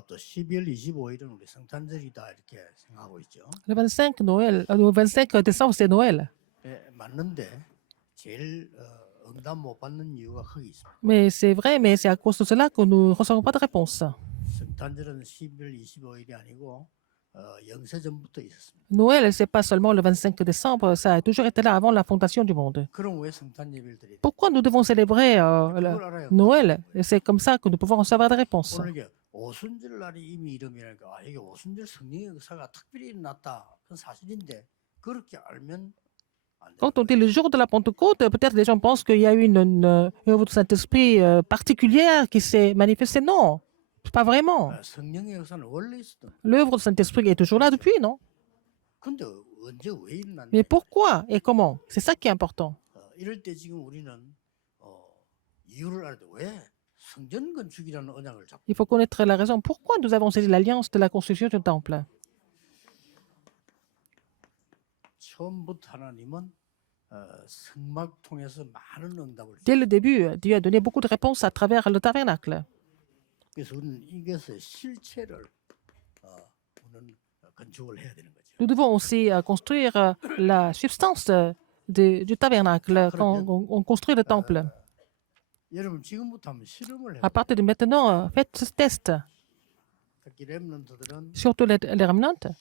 또 12월 25일은 우리 성탄절이다 이렇게 생각하고 있죠. Le 25 Noël, le 25 décembre, c'est Noël. 예, 맞는데 제일 응답 못 받는 이유가 거기 있습니다. Mais c'est vrai, mais c'est à cause de cela que nous ne recevons pas de réponse. 성탄절은 12월 25일이 아니고 영세 전부터 있었습니다. Noël, c'est pas seulement le 25 décembre, ça a toujours été là avant la fondation du monde. 그럼 왜 성탄 예배를 드려야 돼? Pourquoi nous devons célébrer 그걸 알아요. Noël? Et c'est comme ça que nous pouvons recevoir des réponses. 오늘 이게 오순절 날이 이미 이름이니까 이게 오순절 성령의 역사가 특별히 일어났다. 그건 사실인데 그렇게 알면 안 돼요. Quand on dit le jour de la Pentecôte, peut-être les gens pensent qu'il y a eu une œuvre du Saint-Esprit particulière qui s'est manifestée. Non, pas vraiment. 성령의 역사는 원래 있었던. L'œuvre du Saint-Esprit est toujours là depuis, non? 근데 언제 왜 일어났냐? Mais pourquoi et comment? C'est ça qui est important. 이럴 때 지금 우리는 이유를 알아야 돼. 왜 성전 건축이라는 언약을 잡고 Il faut connaître la raison pourquoi nous avons saisi l'alliance de la construction du temple. 처음부터 하나님은 성막 통해서 많은 응답을 Dès le début, Dieu a donné beaucoup de réponses à travers le tabernacle. 그래서 우리는 이것의 실체를 우리는 건축을 해야 되는 거죠. Nous devons aussi construire la substance du tabernacle quand on construit le temple. 여러분 지금부터 한번 실험을 À 해요. partir de maintenant, faites ce test. 특히 렘넌트들은 Surtout les remnants.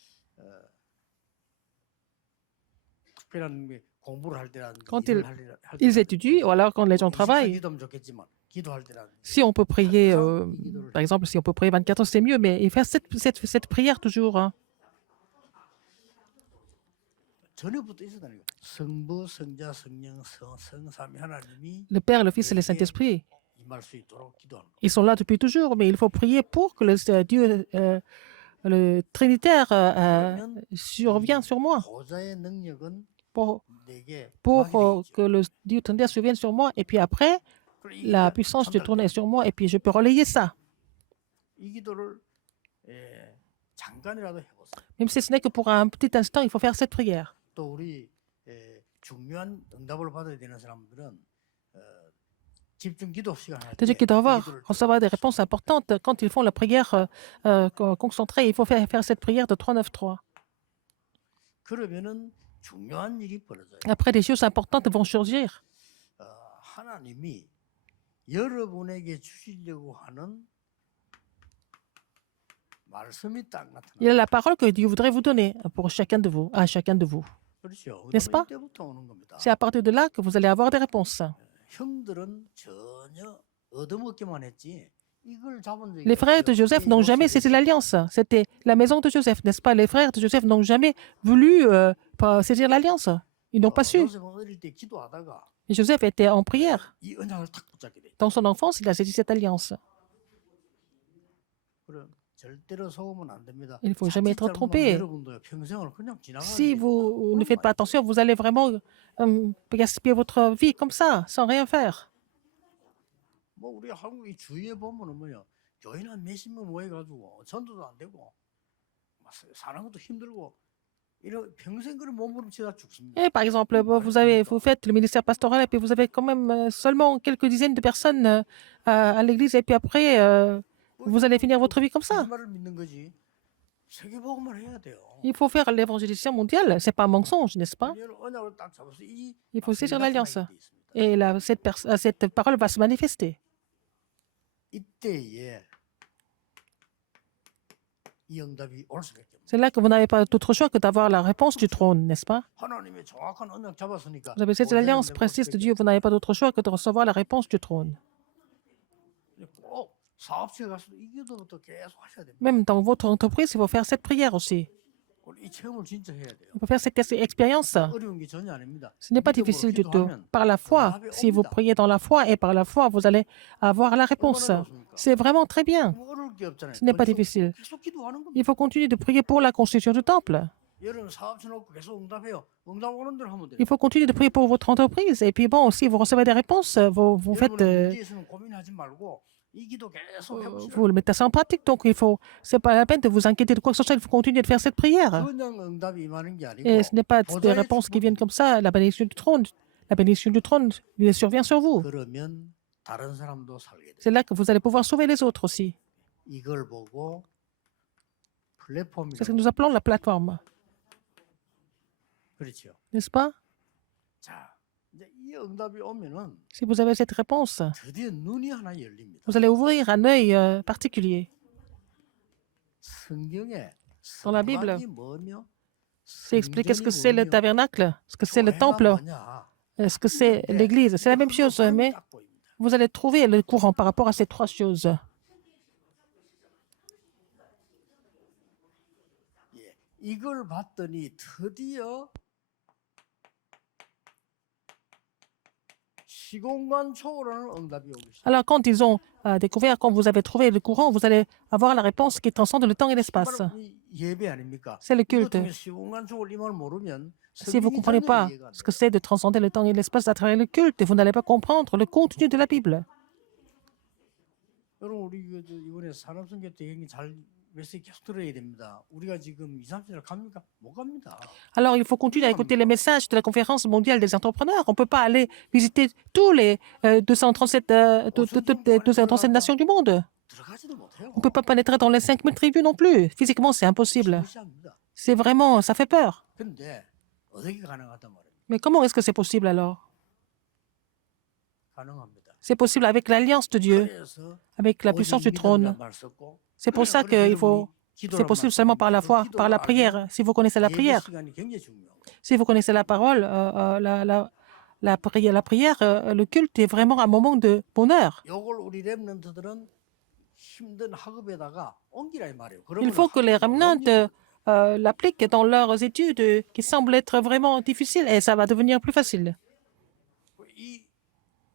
특별한 공부를 할 때라든지 Quand 일을 할 Ils étudient, ou alors quand les gens travaillent. 기도하면 좋겠지만 기도할 때라든지 Si on peut prier, par exemple, si on peut prier 24 heures, c'est mieux, mais il faut faire cette prière toujours. Hein. 전에부터 있었다는 거예요. 성부, 성자, 성령, 성삼위 하나님이 Le Père, le Fils et le Saint-Esprit, 임할 수 있도록 기도하는 거예요. ils sont là depuis toujours, mais il faut prier pour que le Dieu, le Trinitaire, survienne sur moi, 보좌의 능력은 pour 내게 que le Dieu Trinitaire survienne sur moi, et puis après, la puissance du trône est sur moi, et puis je peux relayer ça. 이 기도를 잠깐이라도 해보세요. Même si ce n'est que pour un petit instant, il faut faire cette prière. 또 우리 중요한 응답을 받아야 되는 사람들은 집중 기도 시간 할 때 C'est-à-dire qu'ils doivent 기도를 recevoir des réponses importantes quand ils font la prière concentrée. Il faut faire cette prière de 3-9-3. 그러면은 중요한 일이 벌어져요. Après, des choses importantes vont surgir. 하나님이 여러분에게 주시려고 하는 말씀이 딱 나타나. Il y a la parole que Dieu voudrait vous donner pour chacun de vous, à chacun de vous. 그렇죠. N'est-ce pas? 이때부터 오는 겁니다. C'est à partir de là que vous allez avoir des réponses. 형들은 전혀 얻어먹기만 했지. 이걸 잡은 적이 Les frères de 없어요. Joseph 이게 n'ont jamais 요셉이 saisi l'alliance. C'était la maison de Joseph, n'est-ce pas? Les frères de Joseph n'ont jamais voulu saisir l'alliance. Ils n'ont pas su. 요셉은 어릴 때 기도하다가 Et Joseph était en prière. 이 언약을 탁 붙잡게 돼. Dans son enfance, il a saisi cette alliance. 그럼 절대로 속으면 안 됩니다. Il ne faut jamais être 자칫 trompé. 잘못하면 여러분도 평생을 그냥 지나가게 Si 돼. vous ne faites pas attention, vous allez vraiment gaspiller votre vie comme ça, sans rien faire. 뭐 우리 한국이 주위에 보면은 뭐야 교인 한 몇십 명 모여가지고 전도도 안 되고 막 사는 것도 힘들고 이런 평생 그런 몸부림치다 죽습니다. Et par exemple, vous faites le ministère pastoral et puis vous avez quand même seulement quelques dizaines de personnes à l'église et puis après, vous allez finir votre vie comme ça. 말을 믿는 거지. 세계복음을 해야 돼요. Il faut faire l'évangélisation mondiale. C'est pas un mensonge, n'est-ce pas? 이런 언약을 딱 잡아서 이 Il faut saisir 말씀이 l'alliance. 나타나게 돼 있습니다. Et cette parole va se manifester. 이때에 이 응답이 올 수밖에 없어요. C'est là que vous n'avez pas d'autre choix que d'avoir la réponse du trône, n'est-ce pas? 하나님의 정확한 언약 잡았으니까 Vous avez saisi l'alliance précise de Dieu. Vous n'avez pas d'autre choix que de recevoir la réponse du trône. 꼭 사업체에 가서 이 기도부터 계속 하셔야 됩니다. Même dans votre entreprise, il faut faire cette prière aussi. 이 체험을 진짜 해야 돼요. Il faut faire cette expérience. 어려운 게 전혀 아닙니다. Ce n'est pas 믿음으로 difficile du tout. 기도하면 Par la foi, 응답이 si vous 옵니다. priez dans la foi et par la foi, vous allez avoir la réponse. 얼마나 어렵습니까? C'est vraiment très bien. 뭐 어려울 게 없잖아요. Ce n'est pas 건축 difficile. 계속 기도하는 겁니다. Il faut continuer de prier pour la construction du temple. 여러분 사업체 놓고 계속 응답해요. 응답 오는 대로 하면 돼요. Il faut continuer de prier pour votre entreprise. Et puis bon, si vous recevez des réponses, vous faites, 여러분은 문제에서는 고민하지 말고 이 기도 계속 해보시라. vous le mettez ça en pratique. Donc c'est pas la peine de vous inquiéter de quoi que ce soit. Il faut continuer de faire cette prière. 그냥 응답이 임하는 게 아니고 Et ce n'est pas des 보좌의 réponses qui 축복이 viennent comme ça. La bénédiction du trône, il survient sur vous. 그러면 다른 사람도 살게 돼요. C'est là que vous allez pouvoir sauver les autres aussi. 이걸 보고 C'est ce 플랫폼이라고 que nous appelons la plateforme, 그렇죠. n'est-ce pas? 자, 이제 이 응답이 오면은 Si vous avez cette réponse, 드디어 눈이 하나 열립니다. vous allez ouvrir un œil particulier. 성경에 Dans la Bible, 성막이 뭐며 c'est expliquer ce 성전이 que c'est le 뭐며 tabernacle, ce que c'est le 교회가 temple, 뭐냐. ce que c'est 근데 l'église. C'est la même 이걸로 chose, 흐름이 mais 딱 보입니다. vous allez trouver le courant par rapport à ces trois choses. 예, 이걸 봤더니 드디어 시공간 초월하는 응답이 오기 시작. Alors, quand ils ont découvert, quand vous avez trouvé le courant, vous allez avoir la réponse qui transcende le temps et l'espace. 바로 이 예배 아닙니까? C'est le 이것 culte. 중에 시공간 초월 이말 모르면 Si vous ne 성경이 comprenez 전혀 pas 이해가 안 ce 돼요. que c'est de transcender le temps et l'espace à travers le culte, vous n'allez pas comprendre le contenu de la Bible. 여러분 우리 이번에 산업선교 때 굉장히 잘 메시지 계속 들어야 됩니다. 우리가 지금 2, 3년 갑니까? 못 갑니다. Alors, il faut continuer à écouter les messages de la conférence mondiale des entrepreneurs. On ne peut pas aller visiter tous les 237 nations du monde. 들어가지도 못해요. On ne peut pas pénétrer dans les 5000 tribus non plus. Physiquement, c'est impossible. 무시합니다. C'est vraiment, ça fait peur. 근데 어떻게 가능하단 말이에요? Mais comment est-ce que c'est possible alors? 가능합니다. C'est possible avec l'alliance de Dieu, 그래서 avec la puissance du trône. C'est pour ça qu'il faut. C'est possible seulement par la foi, par la prière. Si vous connaissez la prière, 시간이 굉장히 중요해요. si vous connaissez la parole, la prière, le culte est vraiment un moment de bonheur. 이걸 우리 렘넌트들은 힘든 학업에다가 옮기라 이 말이에요. Il faut que les remnants l'appliquent dans leurs études qui semblent être vraiment difficiles et ça va devenir plus facile. 이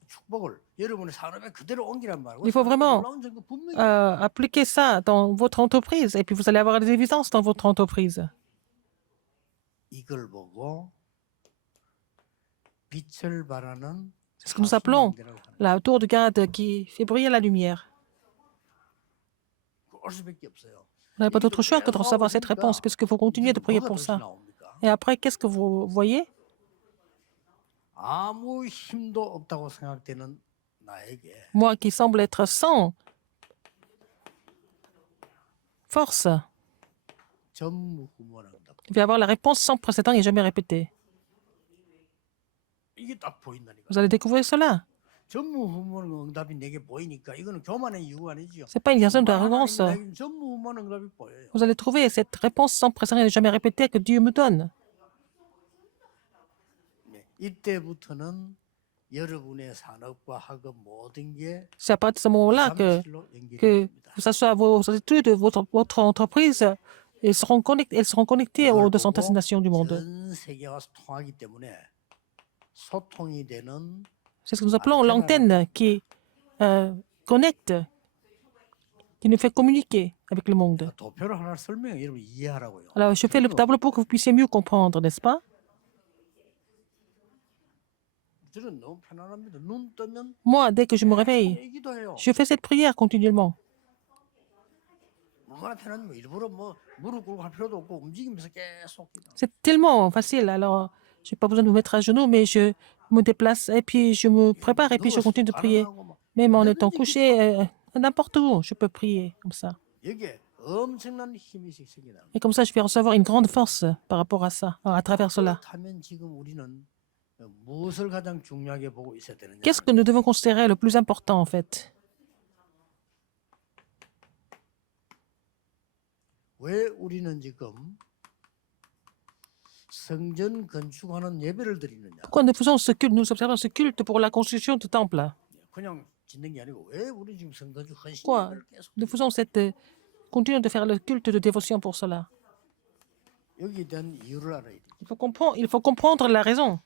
축복을 여러분의 산업에 그대로 옮기란 말이에요. Il faut vraiment 놀라운 점도 분명히 appliquer ça dans votre entreprise et puis vous allez avoir des évidences dans votre entreprise. 이걸 보고 빛을 발하는 C'est ce que nous appelons 가수망대라고 하는 la tour de garde qui fait briller la lumière. 걸 수밖에 없어요. Vous n'avez pas d'autre choix que de recevoir cette réponse puisque vous continuez de prier pour ça. Et après, qu'est-ce que vous voyez? 아무 힘도 없다고 생각되는 나에게 Moi qui semble être sans force, 전무후무한다. je vais avoir la réponse sans précédent et jamais répétée. 이게 딱 보인다니까. Vous allez découvrir cela. 전무후무한 응답이 내게 보이니까 이거는 교만의 이유가 아니지요. Ce n'est pas une raison d'arrogance. 전무후무한 응답이 보여요. Vous allez trouver cette réponse sans précédent et jamais répétée que Dieu me donne. 네, 이때부터는 여러분의 산업과 학업 모든 게 C'est à partir de ce moment-là que 3실로 연결이 que 됩니다. ce soit vos études, votre entreprise, elles seront connectées aux 200 nations du monde. 전 세계와 통하기 때문에 소통이 되는 C'est ce que nous appelons l'antenne qui connecte, qui nous fait communiquer avec le monde. 도표를 하나 설명해 여러분 이해하라고요. Alors, je fais le tableau pour que vous puissiez mieux comprendre, n'est-ce pas? 저는 너무 편안합니다. 눈 뜨면 Moi, dès que je me réveille, 얘기도 해요. je fais cette prière continuellement. 얼마나 편한지 일부러 뭐 무릎 꿇고 할 필요도 없고 움직이면서 계속 기도. C'est tellement facile. Alors, je n'ai pas besoin de me mettre à genoux, mais je me déplace et puis je me prépare et puis je continue de prier. Même en étant couché, n'importe où, je peux prier comme ça. 여기에 엄청난 힘이 생기다. Et comme ça, je vais recevoir une grande force par rapport à ça, à travers cela. 그렇다면 지금 우리는 무엇을 가장 중요하게 보고 있어야 되느냐? Qu'est-ce que nous devons considérer le plus important, en fait? 왜 우리는 지금 성전 건축하는 예배를 드리느냐? Pourquoi nous faisons ce culte, nous observons ce culte pour la construction du temple? 그냥 짓는 게 아니고 왜 우리 지금 성건축 헌신 Quoi? 예배를 계속 Nous faisons cette... continuons de faire le culte de dévotion pour cela. 여기에 대한 이유를 알아야 돼. Il faut comprendre la raison.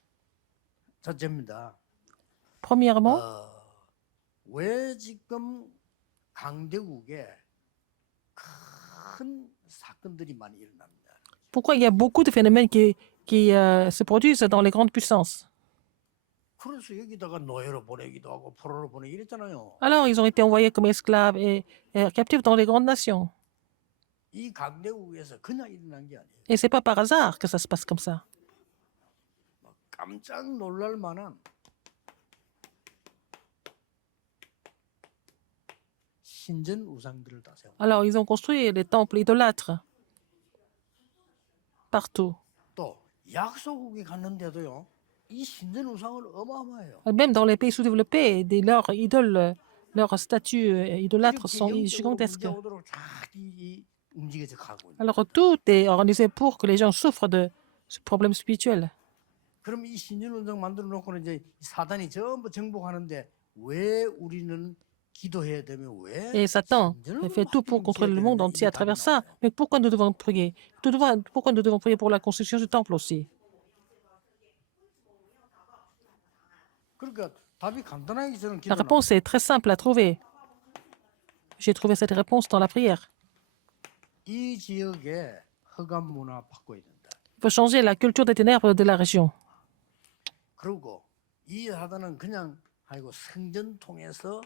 첫째입니다. Premièrement, 왜 지금 강대국에 큰 사건들이 많이 일어납니다. pourquoi il y a beaucoup de phénomènes qui se produisent dans les grandes puissances? 그래서 여기다가 노예로 보내기도 하고 포로로 보내기 이랬잖아요. Alors, ils ont été envoyés comme esclaves et captifs dans les grandes nations. 이 강대국에서 그냥 일어난 게 아니에요. Et c'est pas par hasard que ça se passe comme ça. 깜짝 놀랄 만한 신전 우상들을 다 세워. Alors, ils ont construit les temples idolâtres partout. 또 약소국에 갔는데도요. 이 신전 우상을 어마어마해요. Même dans les pays sous-développés, leurs idoles, leurs statues idolâtres 이렇게 sont 영적으로 gigantesques. 문제 오도록 쫙 움직여져 가고 있는. Alors, tout est organisé pour que les gens souffrent de ce problème spirituel. 그럼 이 신전 우상 만들어 놓고는 이제 사단이 전부 정복하는데 왜 우리는 기도해야 되면 왜 Et Satan 신전을 fait tout pour contrôler le monde entier à travers ça. Mais pourquoi nous devons prier? Pourquoi nous devons prier pour la construction du temple aussi? 그러니까 답이 간단하게 저는 La 기도는 réponse est très simple à trouver. J'ai trouvé cette réponse dans la prière. 이 지역에 흑암 문화 바꿔야 된다. Il faut changer la culture des ténèbres de la région. 그리고 이 사단은 그냥 아이고 성전 통해서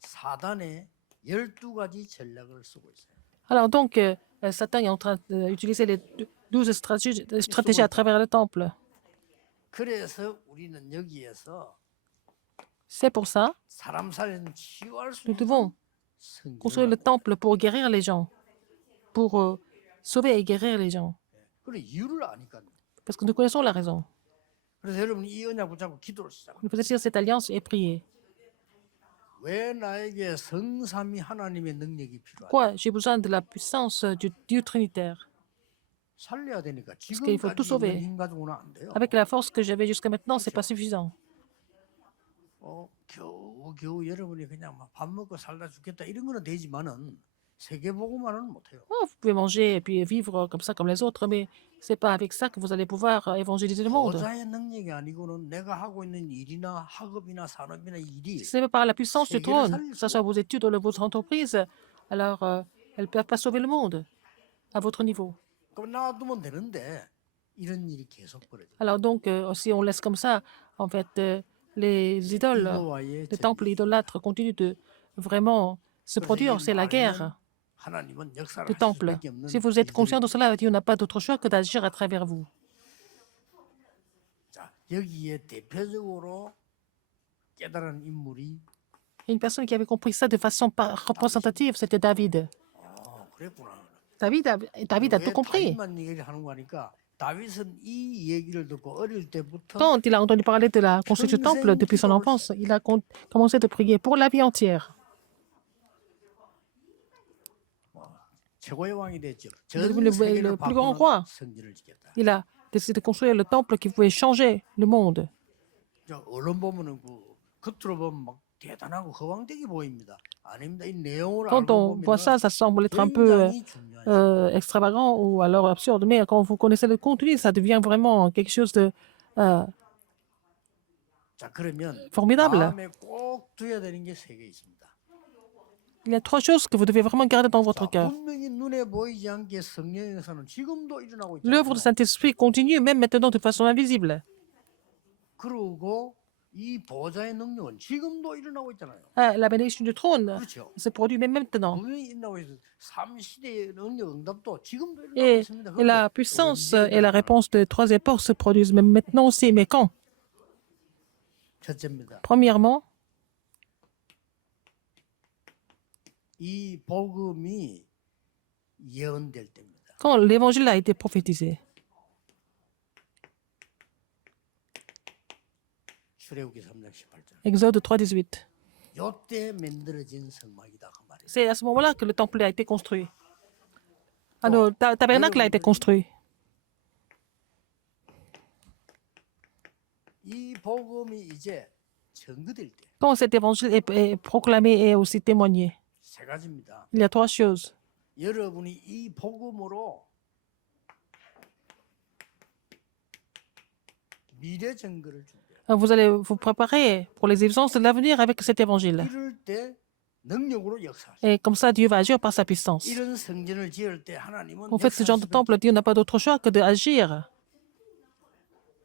사단의 12가지 전략을 쓰고 있어요. Alors donc, Satan est en train d'utiliser les 12 stratégies à travers le temple. 그래서 우리는 여기에서 C'est pour ça 사람 살리는 치유할 수 nous 있는 devons construire le 성전을 temple pour guérir les gens, pour sauver et guérir les gens. 그래 이유를 아니까. Parce que nous connaissons la raison. 그래서 여러분 이 언약 붙잡고 기도를 시작합니다. Il faut saisir cette alliance et prier. 왜 나에게 성삼위 하나님의 능력이 필요하냐? Pourquoi j'ai besoin de la puissance du Dieu Trinitaire? 살려야 되니까 qu'il faut tout 지금까지 sauver. 있는 힘 가지고는 안 돼요. Avec la force que j'avais jusqu'à maintenant, c'est pas suffisant. 겨우 여러분이 그냥 막 밥 먹고 살다 죽겠다 이런 거는 되지만은 세계보고만은 못해요. Oh, vous pouvez manger et puis vivre comme ça, comme les autres, mais c'est pas avec ça que vous allez pouvoir évangéliser le monde. 보좌의 능력이 아니고는 내가 하고 있는 일이나 학업이나 산업이나 일이 Si ce n'est pas par la puissance du 세계를 trône, 살릴 que ce 수가 soit vos études ou votre entreprise, alors elles ne peuvent pas sauver le monde à votre niveau. 그럼 놔두면 되는데 이런 일이 계속 벌어져. Alors donc, si on laisse comme ça, en fait, les idoles, 이거와의 les temples idolâtres continuent de vraiment se produire. C'est la guerre 하나님은 역사를 du 하실 temple. 수밖에 없는 Si vous êtes 일들이 conscient de cela, Dieu n'a pas d'autre choix que d'agir à travers vous. 자, 여기에 대표적으로 깨달은 인물이 Et une personne qui avait compris ça de façon représentative, c'était David. 그랬구나. David a tout 왜 compris. 다윗만 얘기를 하는 거니까 다윗은 이 얘기를 듣고 어릴 때부터 Quand il a entendu parler de la construction du temple depuis son enfance, il a commencé de prier pour la vie entière. 최고의 왕이 됐죠. Il est devenu 전 세계를 le plus grand roi. 바꾸는 성전을 짓겠다. Il a décidé de construire le temple qui pouvait changer le monde. 언론 보면은 겉으로 보면 막 대단하고 허황되게 보입니다. 아닙니다. 이 내용을 Quand 알고 on voit ça, 보면 ça semble être un peu 굉장히 중요한 extravagant ou alors absurde. Mais quand vous connaissez le contenu, ça devient vraiment quelque chose de 자, 그러면 formidable. 마음에 꼭 두어야 되는 게 세 개 있습니다. Il y a trois choses que vous devez vraiment garder dans votre 자, cœur. 분명히 눈에 보이지 않게 성령의 역사는 지금도 일어나고 L'œuvre du 있잖아요. Saint-Esprit continue même maintenant de façon invisible. 그리고 이 보좌의 능력은 지금도 일어나고 있잖아요. La bénédiction du trône 그렇죠. se produit même maintenant. 분명히 일어나고 있어요. 삼시대의 능력 응답도 지금도 일어나고 Et, 있습니다. et la puissance et la réponse des trois époques se produisent même maintenant aussi. Mais quand? 첫째입니다. Premièrement, 이 복음이 예언될 때입니다. quand l'évangile a été prophétisé. 출애굽기 3장 18절. Exode 3:18. 요때 만들어진 성막이다 그 말이에요. C'est à ce moment-là que le temple a été construit. Ah, le tabernacle a été construit. 이 복음이 이제 증거될 때 세 Quand cet évangile est proclamé et aussi témoigné, 가지입니다. il y a trois choses. 여러분이 이 복음으로 미래 증거를 준비해요. Vous allez vous préparer pour les évidences de l'avenir avec cet évangile. 이럴 때 능력으로 역사하세요. Et comme ça, Dieu va agir par sa puissance. 이런 성전을 지을 때 하나님은 En fait, ce genre de 역사하실 temple, Dieu n'a pas d'autre choix que d'agir.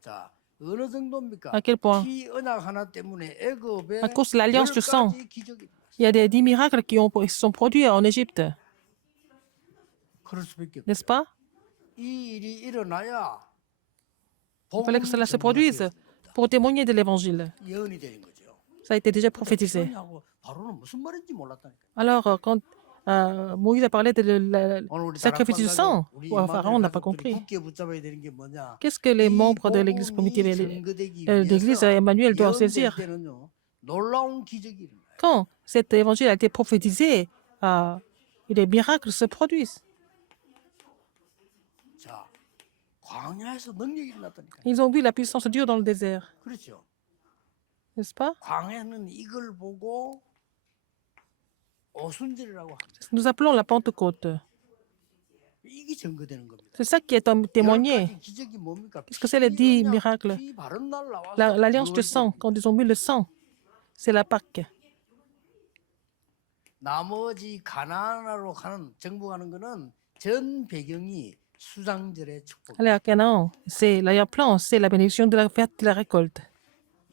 자, 어느 정도입니까? À quel point? 피 언약 하나 때문에 애굽에 À cause de l'alliance du sang. 10가지 기적이 Il y a des 10 miracles qui se sont produits en Égypte, 그럴 수밖에 없어요. n'est-ce pas? 이 일이 일어나야 Il fallait que cela se 복음이 produise 증거가 pour témoigner de l'évangile. 되었습니다. 예언이 되는 거죠. Ça a été déjà 근데 prophétisé. 기도냐고 바로는 무슨 말인지 몰랐다니까. Alors, quand Moïse a parlé de 오늘 우리 sacrifice du 다락방 sang, 가족 우리 Pharaon 임마누엘 n'a pas 가족들이 compris. 굳게 붙잡아야 되는 게 뭐냐? Qu'est-ce que les 이 membres de l'église 복음이 primitive 증거되기 d'église 위해서 Emmanuel doivent 예언될 saisir? 때는요 놀라운 기적이 일어나요. Quand cet évangile a été prophétisé, des miracles se produisent. 자, 광야에서 능력이 일어났다니까. Ils ont vu la puissance de Dieu dans le désert, 그렇죠. n'est-ce pas? 광야는 이걸 보고 오순절이라고 합니다. Nous appelons la Pentecôte. 이게 증거되는 겁니다. C'est ça qui est 열 témoigné. 가지 기적이 뭡니까? Qu'est-ce que c'est les 10 miracles? 피 바른 날 나와서 L'alliance du sang, quand ils ont mis le sang, c'est la Pâque. 나머지 가나안으로 가는 정복하는 거는 전 배경이 수장절의 축복. Aller à Canaan, c'est l'arrière-plan, c'est la bénédiction de la fête de la récolte.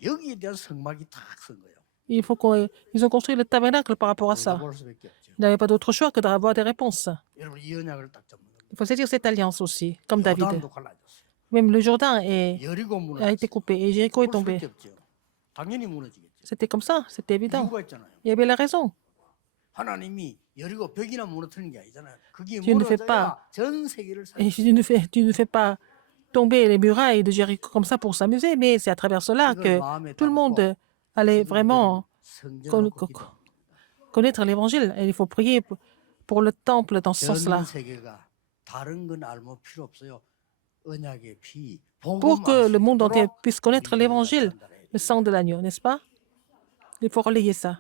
여기에 대한 성막이 탁 선 거예요. Ils ont construit le tabernacle par rapport à 우리가 ça. 볼 수밖에 없죠. Il n'avait pas d'autre choix que d'avoir des réponses. 여러분 이 언약을 딱 잡는 거예요. Il faut saisir cette alliance aussi, comme David. 요단도 갈라졌어요. Même le Jourdain 여리고 a été 무너졌어요. coupé et Jéricho est 볼 tombé. 수밖에 없죠. 당연히 무너지겠죠. C'était comme ça, c'était évident. 이유가 있잖아요. Il y avait la raison. 하나님이 여리고 벽이나 무너뜨리는 게 아니잖아요. 그게 Dieu ne fait 무너져야 전 세계를 Et 살려. tu ne fais pas tomber les murailles de Jéricho comme ça pour s'amuser, mais c'est à travers cela que tout le monde allait vraiment 성전을 놓고 기도합니다. connaître l'évangile. Et il faut prier pour le temple dans ce 전 sens-là. 세계가 다른 건 알면 필요 없어요. 언약의 피, Pour que le monde entier puisse connaître l'évangile, le sang de l'agneau, n'est-ce pas? Il faut relayer ça.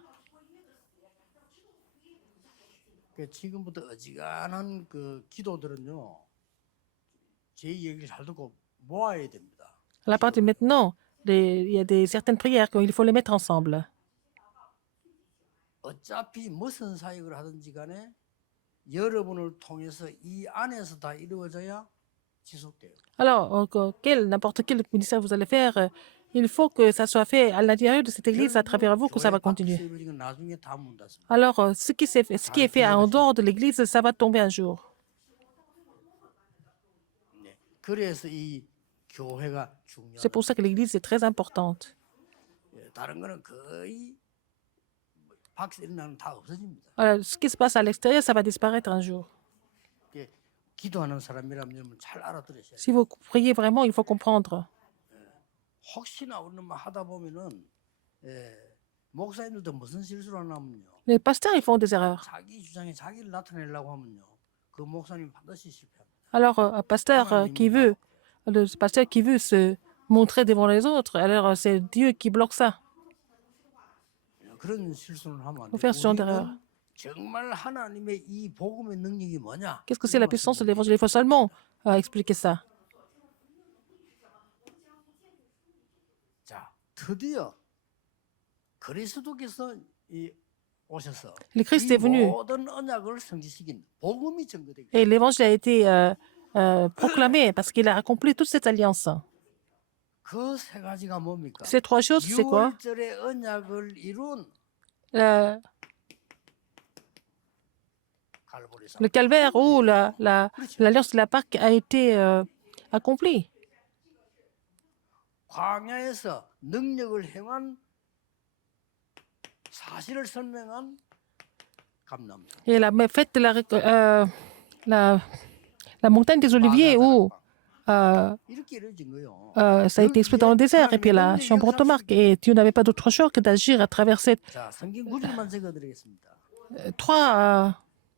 지금부터 어지간한 그 기도들은요, 제 얘기를 잘 듣고 모아야 됩니다. À la partir de maintenant, il y a certaines prières qu'il faut les mettre ensemble. 어차피 무슨 사역을 하든지 간에 여러분을 통해서 이 안에서 다 이루어져야 지속돼요. Alors, n'importe quel ministère vous allez faire, il faut que ça soit fait à l'intérieur de cette église, à travers vous, que ça va continuer. 나중에 다 문 닫습니다. Alors, ce qui est fait en dehors de l'église, ça va tomber un jour. 네. 그래서 이 교회가 중요해요. C'est pour ça que l'église est très importante. 다른 거는 거의 박스 일어나는 다 없어집니다. Alors, ce qui se passe à l'extérieur, ça va disparaître un jour. 이게 기도하는 사람이라면 잘 알아들으셔야 돼요. Si vous priez vraiment, il faut comprendre. 혹시나 우리는 막 하다 보면은 목사님들도 무슨 실수를 하냐면요. Les pasteurs, ils font des erreurs. 자기 주장에 자기를 나타내려고 하면요. 그 목사님 반드시 실패합니다. Alors, un pasteur le pasteur qui veut se montrer devant les autres, alors c'est Dieu qui bloque ça. 그런 실수를 하면 안 Faut faire ce genre d'erreur. 우리는 정말 하나님의 이 복음의 능력이 뭐냐? Qu'est-ce que c'est la puissance de l'évangile? Il faut seulement expliquer ça. 자, 드디어 그리스도께서 오셔서 Le Christ 이 est venu 모든 언약을 성취시킨 복음이 증거되기. et l'évangile a été proclamé parce qu'il a accompli toute cette alliance. 그 세 가지가 뭡니까? Ces trois choses, c'est quoi? 6월절의 언약을 이룬 Le 갈보리산. calvaire où l'alliance de la Pâque a été accomplie. 광야에서 능력을 행한 사실을 설명한 감람. Et la fête de la montagne des Oliviers où 이렇게 이루어진 거예요. ça a été expliqué dans le désert. Et puis la chambre automarque. Et Dieu n'avait pas d'autre choix que d'agir à travers ces 자, 성경 구절만 적어드리겠습니다. trois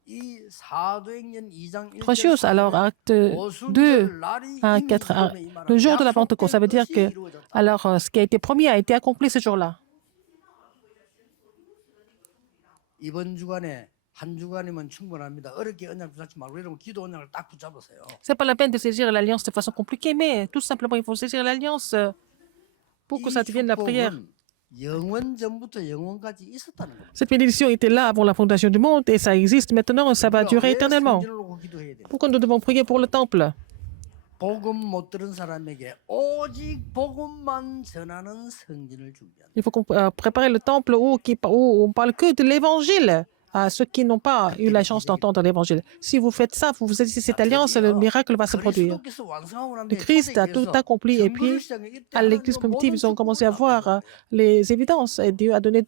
이 사도행전 2장 1절 choses. Alors, acte 2, 1, 4, le jour de la Pentecôte, ça veut dire que alors, ce qui a été promis a été accompli ce jour-là. 이번 주간에 한 주간이면 충분합니다. 어렵게 언약 붙잡지 말고 여러분 기도 언약을 딱 붙잡으세요. C'est pas la peine de saisir l'alliance de façon compliquée, mais tout simplement, il faut saisir l'alliance pour que ça devienne la prière. 영원 전부터 영원까지 있었다는 겁니다. Cette bénédiction était là avant la fondation du monde et ça existe maintenant et ça va durer 왜 éternellement. 성전을 놓고 기도해야 돼요? Pourquoi nous devons prier pour le temple? 복음 못 들은 사람에게 오직 복음만 전하는 성전을 준비한다. Il faut préparer le temple où on parle que de l'évangile à ceux qui n'ont pas eu la chance d'entendre l'évangile. Si vous faites ça, vous saisissez cette alliance, le miracle va se produire. Le Christ a tout accompli et puis à l'église primitive, ils ont commencé à voir les évidences et Dieu a donné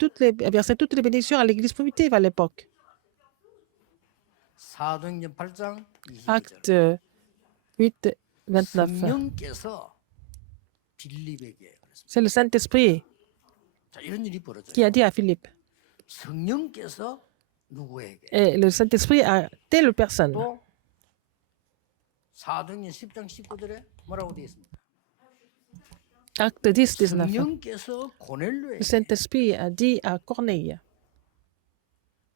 versé toutes les bénédictions à l'église primitive à l'époque. 사도행전 8장 22절. Acte 8, 29. 성령께서 빌립에게 그랬습니다. C'est le Saint-Esprit 자, 이런 일이 벌어져요. qui a dit à Philippe. 성령께서 누구에게? Et le Saint-Esprit a telle personne. 또 사도행전 10장 19절에 뭐라고 되어 있습니까? Acte 10, 19. 성령께서 Le 고넬료에게 Saint-Esprit a dit à Corneille.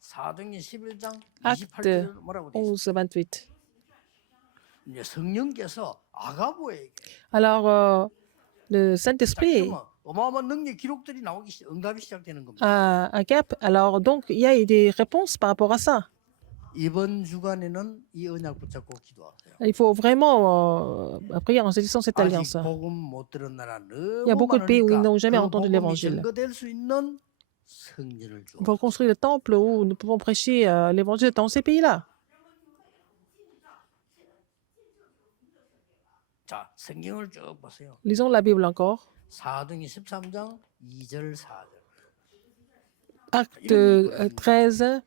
사도행전 11장 Acte 28절에 뭐라고 되어 있습니까? 11, 28. 이제 성령께서 아가보에게 Alors, le 자, Saint-Esprit 그러면 어마어마한 능력 기록들이 응답이 시작되는 겁니다. à Gap, alors donc il y a eu des réponses par rapport à ça. 이번 주간에는 이 언약 붙잡고 기도하세요. Il faut vraiment prier en saisissant cette alliance. 아직 복음 못 들은 나라 Il y a 너무 beaucoup de pays où ils 많으니까 n'ont jamais 그 entendu 복음이 l'évangile. 증거될 수 있는 성전을 Il faut 주옵소서. construire le temple où nous pouvons prêcher l'évangile dans ces pays-là. 자, 성경을 쭉 보세요. Lisons la Bible encore. 사도행전 13장 2절 4절. Acte 13,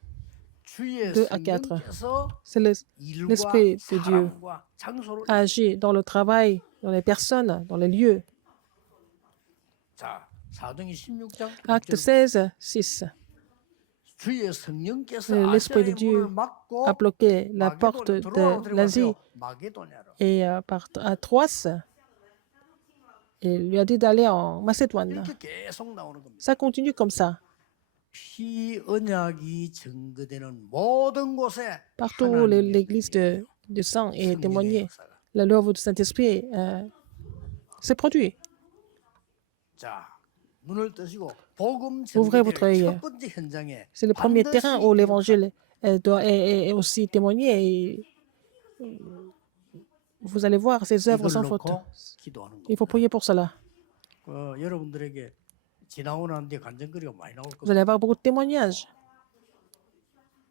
주의 2 à 4. 성령께서 C'est 일과 l'Esprit de Dieu 사람과 장소를 agit dans le travail, dans les personnes, dans les lieux. 자, 사도행전 16장 Acte 16, 6. 주의 성령께서 L'Esprit de 아시아의 Dieu 문을 막고 a bloqué la porte de l'Asie et à Troas et lui a dit d'aller en Macédoine. 이렇게 계속 나오는 겁니다. Ça continue comme ça. 피 언약이 증거되는 모든 곳에 Partout où l'église de sang est témoignée, la loi du Saint-Esprit s'est produite. 자, 눈을 뜨시고 복음 Ouvrez votre 전도의 œil. 첫 번째 현장에 C'est le premier 반드시 terrain où 이 l'évangile est aussi témoigné et vous allez voir ces œuvres 이걸 sans faute. 놓고 기도하는 Il faut 겁니다. prier pour cela. 여러분들에게 지나고 난 뒤에 간증거리가 많이 나올 Vous 겁니다. allez avoir beaucoup de témoignages.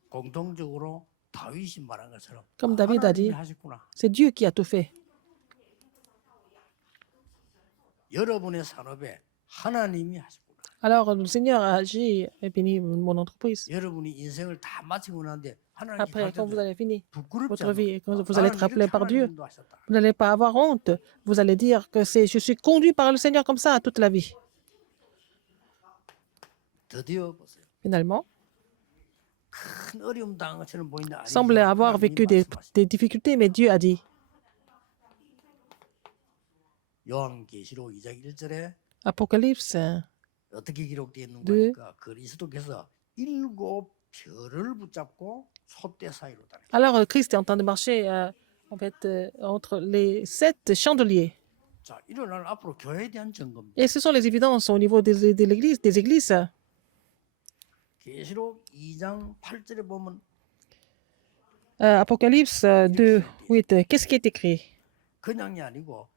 공통적으로 다윗이 말한 것처럼 Comme David a 하나님이 dit, 하셨구나. c'est Dieu qui a tout fait. 여러분의 산업에 하나님이 하셨구나. Alors, le Seigneur a agi et béni mon entreprise. 여러분이 인생을 다 마치고 난데 하나님 Après, quand vous avez fini 부끄럽지 votre vie et quand 않을까? vous allez être appelé par Dieu, vous n'allez pas avoir honte. Vous allez dire que je suis conduit par le Seigneur comme ça toute la vie. 드디어 보세요. Finalement, 큰 어려움 당한 것처럼 보이는데 아니죠. semble avoir vécu des difficultés, mais Dieu a dit. 요한계시록 2장 1절에 Apocalypse 어떻게 기록되어 있는 네. 거니까 그리스도께서 7 별을 붙잡고 촛대 사이로 다니. Alors, Christ est en train de marcher en fait, entre les 7 chandeliers. 자, 일어날 앞으로 교회에 대한 점검. Et ce sont les évidences au niveau de l'église, des églises. 계시록 2장 8절에 보면 Apocalypse 2, 8. Qu'est-ce qui est écrit? 그냥이 아니고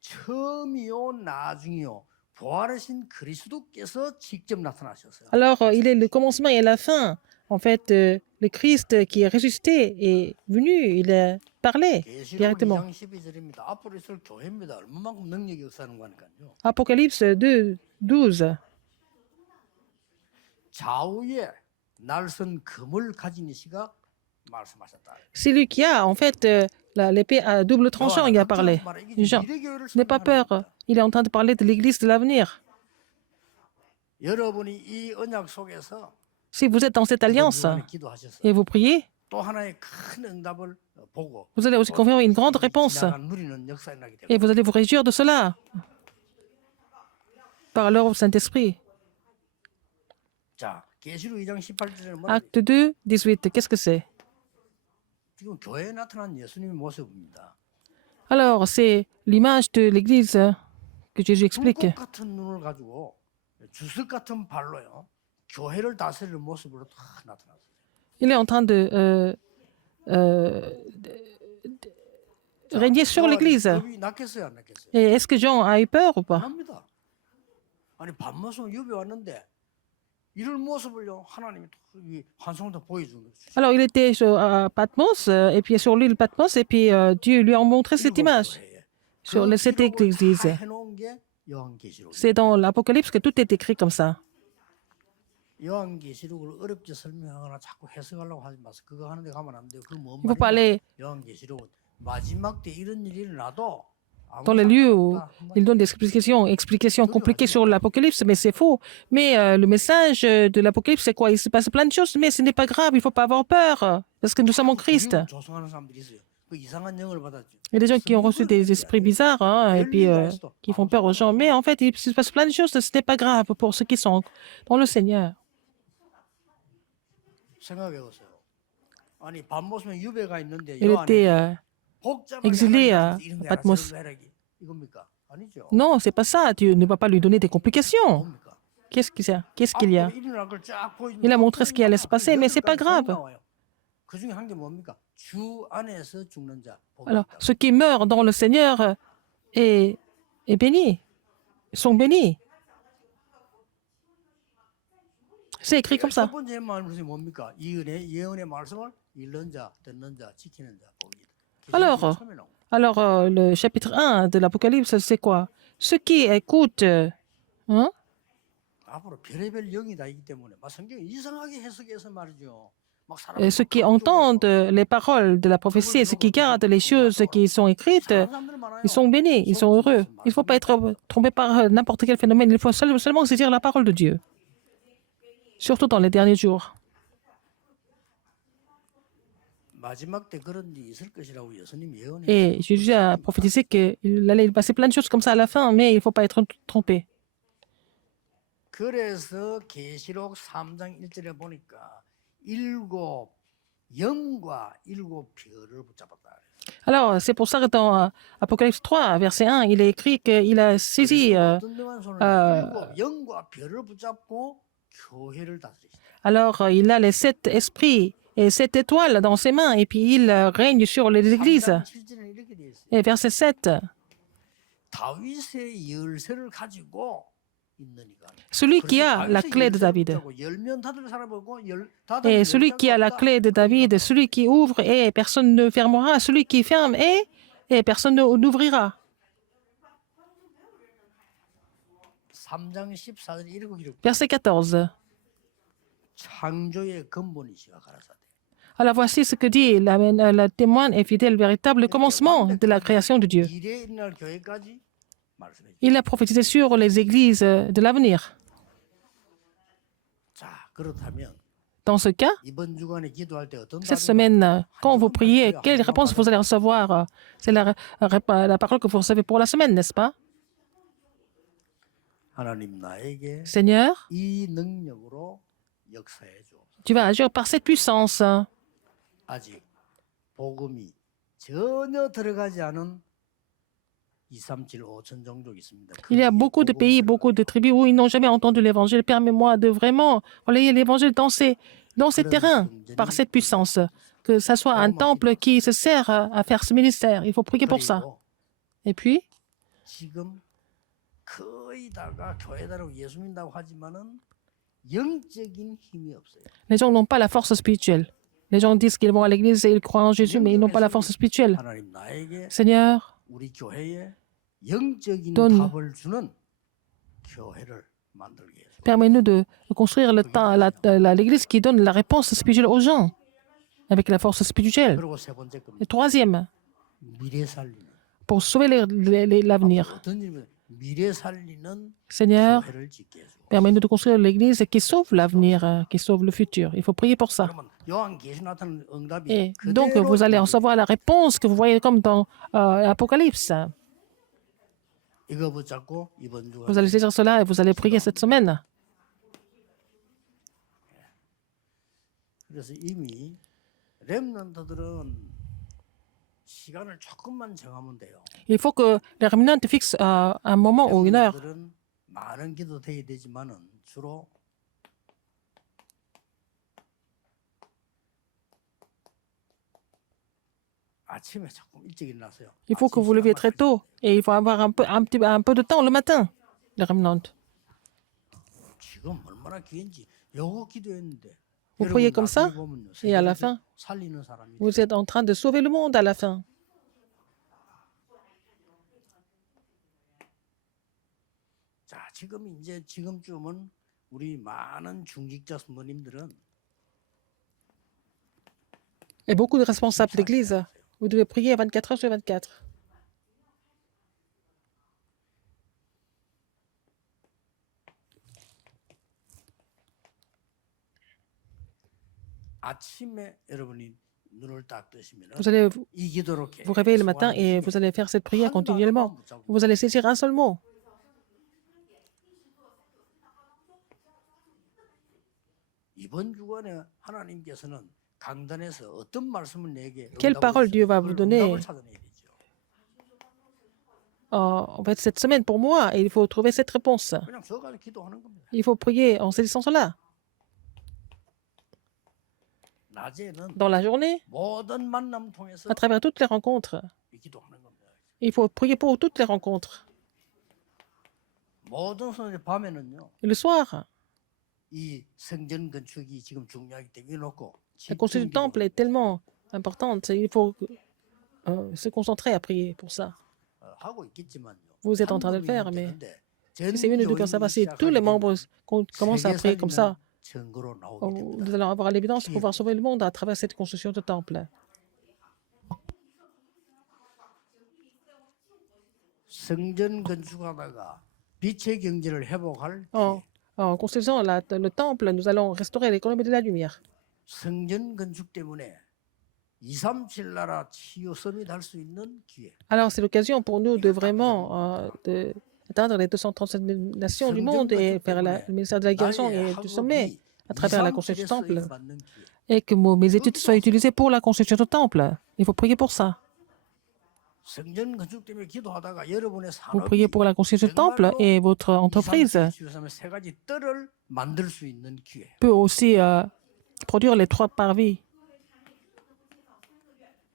처음이요 나중이요 부활하신 그리스도께서 직접 나타나셨어요. Alors, il est le commencement et la fin. En fait, le Christ qui est ressuscité est venu, il a parlé 계시록 directement. 2장 12절입니다. 앞으로 있을 교회입니다. 얼마만큼 능력이 역사하는 거니까요. Apocalypse 2, 12. 좌우에 날선 금을 가진 이시가 말씀하셨다. C'est lui qui a, en fait, l'épée à double tranchant, il a parlé. Jean, n'aie pas peur, il est en train de parler de l'église de l'avenir. 여러분이 이 언약 속에서 Si vous êtes dans cette alliance 기도하셔서 et vous priez, 또 하나의 큰 응답을 보고 vous allez aussi confirmer une grande réponse 지나간 누리는 역사에 나게 et 됩니다. vous allez vous réjouir de cela par l'œuvre du Saint-Esprit. 자, 계시록 2장 18절에 뭐라고 Acte 2, 18. Qu'est-ce que c'est? 지금 교회에 나타난 예수님의 모습입니다. Alors, c'est l'image de l'église que Jésus explique. 불꽃 같은 눈을 가지고 주석 같은 발로요. 교회를 다스리는 모습으로 다 나타났어요. Il est en train de régner sur l'église. 겁이 났겠어요, 안 났겠어요? Et est-ce que Jean a eu peur ou 안 pas? 합니다. 아니 밤모습 유배 왔는데 이런 모습을요 하나님이 또 이 환송도 보여주는 거죠. Alors, il était sur Patmos, et puis sur l'île Patmos, et puis Dieu lui a montré cette image sur les 7 églises. 다 해놓은 게 요한계시록. C'est dans l'Apocalypse que tout est écrit comme ça. 요한계시록을 어렵게 설명하거나 자꾸 해석하려고 하지 마세요. 그거 하는데 가면 안 돼요. 그뭔 Il faut pas 말이냐? aller 요한계시록은 마지막 때 이런 일이 일어나도 dans les lieux où il donne des explications compliquées sur l'Apocalypse, mais c'est faux. Mais le message de l'Apocalypse, c'est quoi? Il se passe plein de choses, mais ce n'est pas grave, il ne faut pas avoir peur, parce que nous sommes en Christ. 조성하는 사람들이 있어요. 그 이상한 영을 받았죠. Il y a des gens qui ont reçu des esprits bizarres, hein, et puis qui font peur aux gens. Mais en fait, il se passe plein de choses, ce n'est pas grave pour ceux qui sont dans le Seigneur. 생각해 보세요. 아니 밤모습에 유배가 있는데 Il 요 était 안에 복잡하게 exilé 하나님 à 이런 거 해라, Patmos. 저런 거 해라, 이겁니까? 아니죠. Non, c'est pas ça. Dieu ne va pas lui donner des complications. 뭡니까? Qu'est-ce qu'il y a? 앞으로 일어날 걸 쫙 보여주면 Il a montré ce qui allait se passer, mais c'est pas grave. 그 중에 한 게 뭡니까? 주 안에서 죽는 자. 복이 Alors, 있다. ceux qui meurent dans le Seigneur est bénis, sont bénis. C'est écrit comme 첫 ça. 번째 말씀이 뭡니까? 이 은혜, 예언의 말씀을 읽는 자, 듣는 자, 지키는 자, 복이 있다. Alors, 처음에 나옵니다. Alors, le chapitre 1 de l'Apocalypse, c'est quoi? Ceux qui écoutent, hein? 앞으로 별의별 영이 다 있기 때문에 막 성경 이상하게 해석해서 말이죠. 막 Et ceux qui entendent les paroles de la prophétie et ceux qui gardent les choses qui sont écrites, ils sont bénis, ils sont heureux. Il ne faut pas être trompé par n'importe quel phénomène. Il faut seulement saisir la parole de Dieu. Surtout dans les derniers jours. 마지막 때 그런 일이 있을 것이라고 예수님이 예언했어요. Et Jésus a prophétisé qu'il allait passer plein de choses comme ça à la fin, mais il ne faut pas être trompé. 그래서 계시록 3장 1절에 보니까 일곱 영과 일곱 별을 붙잡았다. Alors, c'est pour ça que dans Apocalypse 3, verset 1, il est écrit qu'il a saisi. 어떤 동안 손을 일곱 영과 별을 붙잡고 교회를 다스리시다. Alors, il a les 7 esprits et 7 étoiles dans ses mains, et puis il règne sur les églises. 3장 7절에 이렇게 돼 있어요. Et verset 7, 다윗의 열쇠를 가지고 있는 이가. celui qui a la clé de David. 열면 닫을 사람 없고 Et celui qui a la clé de David, celui qui ouvre et personne ne fermera, celui qui ferme et personne n'ouvrira. 3장 14절에 이렇게 기록. Verset 14. 창조의 근본이시가 가라사대. Alors voici ce que dit la témoin et fidèle véritable commencement de la création de Dieu. 미래에 일어날 교회까지 말씀해 주세요. Il a prophétisé sur les églises de l'avenir. 자, 그렇다면 Dans ce cas, 이번 주간에 기도할 때 어떤 cette 답이 semaine, quand vous priez, quelle réponse vous allez recevoir? C'est la parole que vous recevez pour la semaine, n'est-ce pas? 하나님 나에게 Seigneur, 이 능력으로 역사해 줘. tu vas agir par cette puissance. 아직 복음이 전혀 들어가지 않은 2, 3, 7, 5천 종족이 있습니다. Il y a beaucoup de pays, beaucoup de tribus où ils n'ont jamais entendu l'évangile. Permets-moi de vraiment relayer l'évangile dans ces terrains par cette puissance. Que ça soit un temple qui se sert à faire ce ministère. Il faut prier pour ça. 그리고 Et puis, 지금 거의 다가 교회다라고 예수 믿는다고 하지만은 영적인 힘이 없어요. les gens n'ont pas la force spirituelle. Les gens disent qu'ils vont à l'église et ils croient en Jésus, mais ils n'ont pas la force spirituelle. 하나님 나에게 Seigneur, 우리 교회에 영적인 donne. 답을 주는 교회를 만들게 해서 permets-nous de construire l'église qui donne la réponse spirituelle aux gens, avec la force spirituelle. 그리고 세 번째 겁니다. Et troisième, 미래 살리는 pour sauver l'avenir. 어떤 일이면 미래 살리는 Seigneur, 교회를 짓게 해주고. permets-nous de construire l'église qui sauve l'avenir, qui sauve le futur. Il faut prier pour ça. 그러면 요한계시 나타난 응답이 Et donc, 그대로 vous allez recevoir la réponse que vous voyez comme dans l'Apocalypse. 이거 붙잡고 이번 주가 Vous allez saisir cela et vous allez prier cette semaine. 그래서 이미 렘넌트들은 시간을 조금만 정하면 돼요. Il faut que les rémunants fixent un moment ou une heure. 렘넌트들은 많은 기도 돼야 되지만은 주로 아침에 조금 일찍 일어나세요. Il faut que vous leviez très tôt et il faut avoir un peu de temps le matin, les rémunants. 지금 얼마나 귀한지 요거 기도했는데 Vous priez 여러분 comme ça, 나중에 보면요. et à la 세계를 fin, 살리는 사람이 vous êtes en train de sauver le monde à la fin. 자, 지금 이제 지금쯤은 우리 많은 중직자 선모님들은 Et beaucoup de responsables d'église, vous devez prier 24 heures sur 24. 아침에 여러분이 눈을 딱 뜨시면 Vous allez vous 이 기도로 vous réveiller le matin 계속 et 하는 vous allez faire cette prière 한 continuellement. 단어만 붙잡고 Vous allez saisir un seul mot. 이번 주간에 하나님께서는 강단에서 어떤 말씀을 내게 Quelle parole Dieu va vous donner 응답을 찾아내야 되죠. en fait cette semaine pour moi et il faut trouver cette réponse. 그냥 저가지고 기도하는 겁니다. Il faut prier en saisissant cela. 낮에는 Dans la journée, 모든 만남 통해서 à travers toutes les rencontres, 이 기도하는 겁니다. il faut prier pour toutes les rencontres. 모든 선의 밤에는요. Et le soir, 이 성전 건축이 지금 중요하기 때문에 놓고 la construction du temple est tellement importante. Il faut se concentrer à prier pour ça. 하고 있겠지만요. Vous êtes en train de le faire, mais si c'est une ou deux personnes, si tous les membres commencent à prier comme ça, 증거로 나오게 됩니다. nous allons avoir l'évidence de pouvoir sauver le monde à travers cette construction de temple. 성전 건축하다가 빛의 경제를 회복할 En construisant le temple, nous allons restaurer l'économie de la lumière. 성전 건축 때문에 237 나라 치유 서밋 할 수 있는 기회. Alors, c'est l'occasion pour nous de vraiment atteindre les 237 nations du monde et faire le ministère de la guérison et du sommet à travers la construction du temple. Et que mes études soient utilisées pour la construction du temple. Il faut prier pour ça. 성전 건축 때문에 기도하다가 여러분의 Vous 산업이 priez pour la construction du temple et votre entreprise 237 세 가지 뜰을 만들 수 있는 기회. peut aussi produire les 3 parvis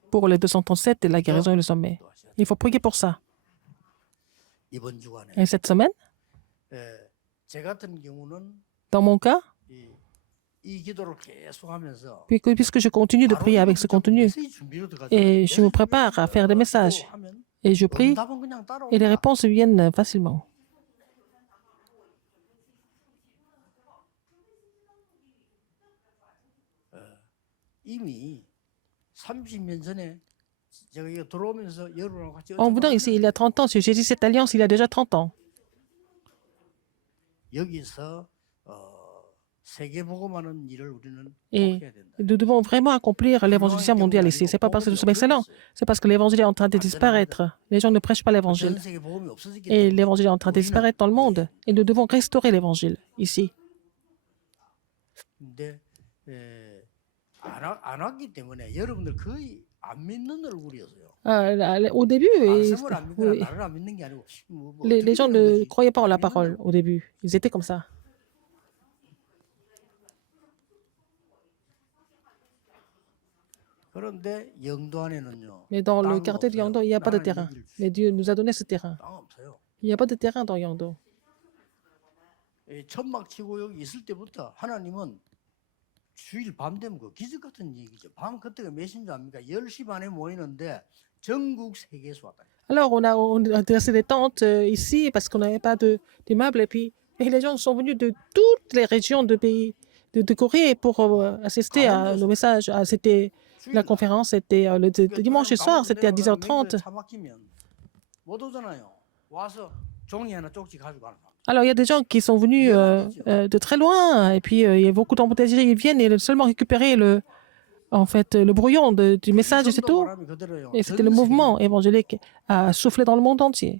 pour les 237 et la guérison et le sommet. Il faut prier pour ça. 이번 주간에 Et cette semaine, 제 같은 경우는 dans mon cas, 이 기도를 계속하면서 puisque je continue de prier avec ce contenu et je me prépare à faire des messages et je prie et les réponses viennent facilement. 이미 30년 전에 제가 이거 들어오면서 여러분하고 같이 En venant ici, il y a 30 ans, si j'ai dit cette alliance, il y a déjà 30 ans. 여기서 세계 복음하는 일을 우리는 꼭 Et 해야 된다. nous devons vraiment accomplir l'évangélisation mondiale ici. C'est pas parce que nous sommes excellents, c'est parce que l'évangile est en train de disparaître. Les gens ne prêchent pas l'évangile. 전 세계 복음이 없어지기 Et 때문에 l'évangile est en train de disparaître dans le monde. Et nous devons restaurer l'évangile ici. 근데 안 왔기 때문에 여러분들 거의 안 믿는 얼굴이었어요. Au début, 말씀을 안 믿거나 oui, 나를 안 믿는 게 아니고 les gens ne croyaient pas en la parole au début. Ils étaient comme ça. 그런데 영도 안에는요. Mais dans le 땅은 quartier de 없어요. Yangdo, il n'y a pas de 나는 terrain. 얘기를 주- Mais Dieu nous a donné ce terrain. 땅 없어요. Il n'y a pas de terrain dans Yangdo. 천막 치고 여기 있을 때부터 하나님은 주일 밤 되면 그 기적 같은 얘기죠. 밤 그때가 몇 시인 줄 압니까? 10시 반에 모이는데 전국 세계에서 왔다. Alors, on a dressé des tentes ici parce qu'on n'avait pas d'immeubles. Et les gens sont venus de toutes les régions de pays de Corée pour assister à nos messages. La conférence, c'était le dimanche soir, c'était à 10h30. 차 막히면 못 오잖아요. 와서 종이 하나 쪽지 가지고 가는 거야. Alors, il y a des gens qui sont venus de très loin. Et puis, il y a beaucoup d'embouteillages. Ils viennent et seulement récupérer le brouillon du message et c'est tout. 바람이 그대로요. Et c'était le mouvement évangélique à souffler dans le monde entier.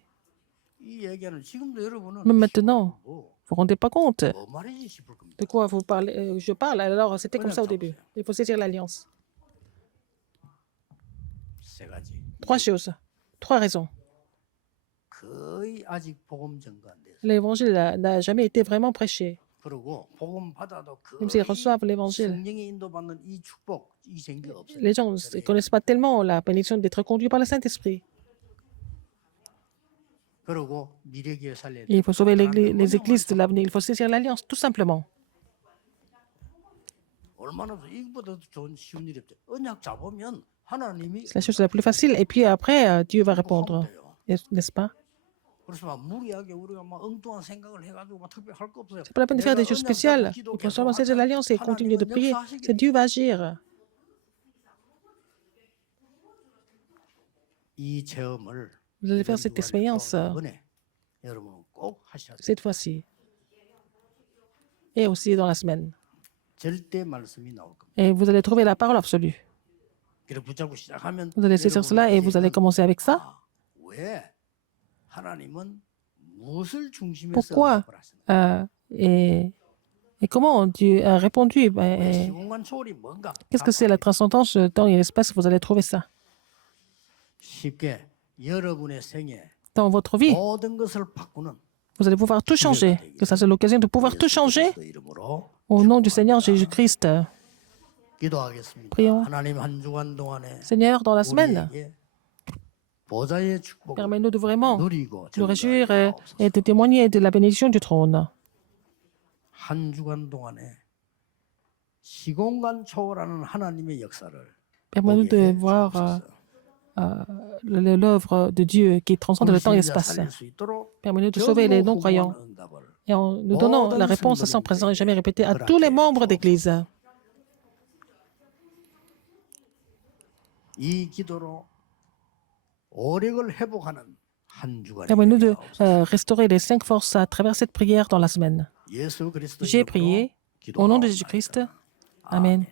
이 얘기는 지금도 여러분은 Même maintenant, 뭐, vous vous rendez pas compte 뭐 말인지 싶을 겁니다. de quoi vous parlez. Je parle, alors c'était comme ça au début. Il faut saisir l'alliance. 세 가지. 3 choses, 3 raisons. 거의 아직 복음 전거 안 돼서. L'évangile n'a jamais été vraiment prêché. 그리고 복음 받아도 Même s'ils 거의 reçoivent l'évangile, 성령의 인도받는 이 축복, 이 생기가 없어요. les gens ne connaissent pas tellement la bénédiction d'être conduits par le Saint-Esprit. 그리고 미래교회 살려야 Et il faut sauver 돼. les églises de l'avenir. Il faut saisir l'alliance, tout simplement. 얼마나 이거보다 더 좋은 쉬운 일이 없대. 언약 잡으면 하나님이 C'est la chose la plus facile. Et puis après, Dieu va 하면 répondre. 돼요. N'est-ce pas? 그래서 막 무리하게 우리가 막 엉뚱한 생각을 해가지고 막 특별히 할 거 없어요. C'est pas la peine de faire des 내가 choses 언약 잡고 spéciales. 기도 Il faut seulement saisir 계속하면 l'alliance et continuer de 하나님은 prier. 역사하시기 C'est Dieu va agir. 이 체험을 Vous allez faire 이번 cette 주간에 expérience 또 이번에 여러분 꼭 하셔야 돼요. cette fois-ci. Et aussi dans la semaine. 절대 말씀이 나올 겁니다. Et vous allez trouver la parole absolue. 그래 붙잡고 시작하면 Vous allez saisir cela et vous allez commencer avec ça. 아, 왜 하나님은 무엇을 중심에서 Pourquoi 응답을 하시는가? Et comment Dieu a répondu? 왜 시공간 초월이 뭔가? Qu'est-ce que c'est la transcendance, le temps et l'espace? Vous allez trouver ça. 쉽게 여러분의 생에 Dans votre vie, 모든 것을 바꾸는 vous allez pouvoir tout changer. Que ça, c'est l'occasion de pouvoir tout changer. 예수 그리스도 이름으로 Au nom du Seigneur Jésus-Christ. 기도하겠습니다. Prions. 하나님 한 주간 동안에 Seigneur, dans la semaine, 우리에게 보좌의 축복을 permets-nous de vraiment 누리고 nous réjouir 전가하옵소서. et de témoigner de la bénédiction du trône. 한 주간 동안에 시공간 초월하는 하나님의 역사를 Permets-nous 보게 de 해 voir 주옵소서. l'œuvre de Dieu qui transcende le temps et 불신자 l'espace. 살릴 수 있도록 Permets-nous de sauver les non-croyants. 전무후무한 응답을 Et en nous donnant la réponse sans présent et jamais répétée à tous les membres d'Église. 이 기도로 오력을 회복하는 한 주간이 Permets-nous de 되게 하옵소서. restaurer les 5 forces à travers cette prière dans la semaine. 예수 그리스도 J'ai 이름으로 prié au nom de 기도하옵나이다. Jésus-Christ. Amen.